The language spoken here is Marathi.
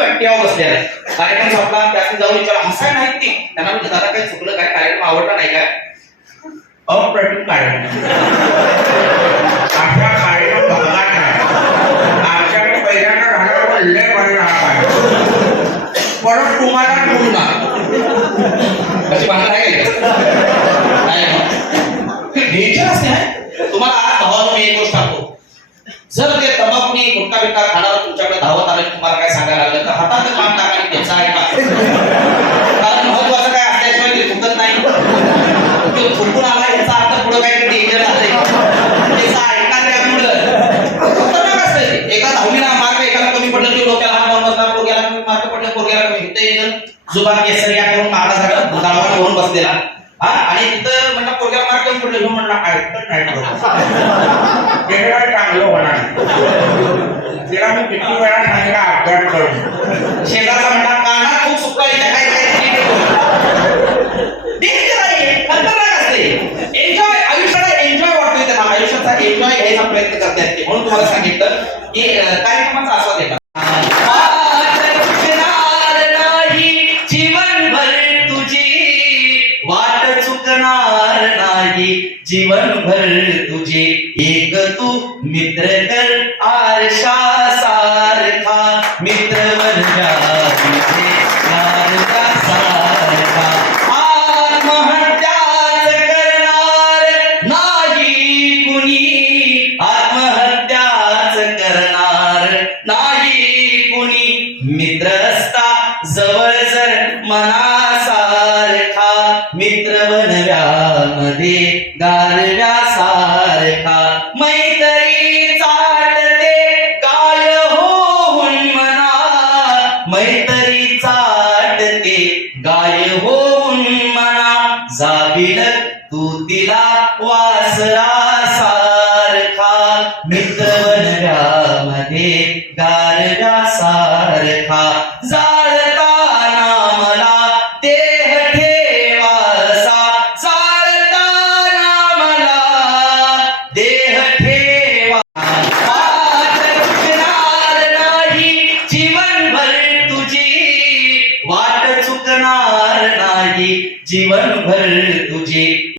कट्ट्यावर बसलेला. कार्यक्रम संपला, त्याने जाऊन विचारलं हसाय नाही ती. त्यांना म्हणलं दादा काही चुकलं काय, कार्यक्रम आवडला नाही काय? अप्रतिम कार्यक्रम. अशा कार्यक्रम भागात नाही. आमच्याकडे पहिल्यांदा झाला लय बरे राहत परत तुम्हाला बोलणार कशी भांडण आहे नेचर असते आहे. तुम्हाला आज धावाला मी एक गोष्ट सांगतो, जर ते तंबाखूनी गुटखा बिटखा खाणार तुमच्याकडे धावत आले तुम्हाला काय सांगायला लागलं तर हातात मान टाका आणि त्याचा ऐका. कारण महत्वाचं काय असल्याशिवाय ते चुकत नाही. तो चुकून आला याचा अर्थ पुढे काहीतरी डेंजर झालंय त्याचा ऐका. त्यामुळं खतरनाक असतंय. एका धावणीला मार्क एकाला कमी पडलं की डोक्याला हात मारून बसला, पोरग्याला कमी मार्क पडले पोरग्याला कमी. इथे एक जुबान केसरिया करून मागा झालं गावाला घेऊन बसलेला हा. आणि तिथं म्हणलं पोरग्याला मार्क कमी पडले म्हणलं ऐकत नाही काय चांगलं होणार. तिला मी किती वेळा सांगितलं अपघात करून. शेजारचा म्हणला काना खूप सुका एन्जॉय आयुष्याला एन्जॉय वाटतोय त्यांना, आयुष्याचा एन्जॉय घ्यायचा प्रयत्न करतात ते. म्हणून तुम्हाला सांगितलं की कार्यक्रमाचा आस्वाद येतात. जीवनभर तुझे एक तू मित्र कर आरशा सारखा मित्र वर्गा सारखा. आत्महत्याच करणार नाही कुणी, आत्महत्याच करणार नाही कुणी. मित्र असता जवळ जर मनासारखा मित्र बनव्यामध्ये गारव्यासारखा. मैत्री चाटते काय होऊन मना, मैत्री चाटते गाय होऊन मना. जावील तू तिला वासरा सारखा मित्र बनव्यामध्ये गारव्या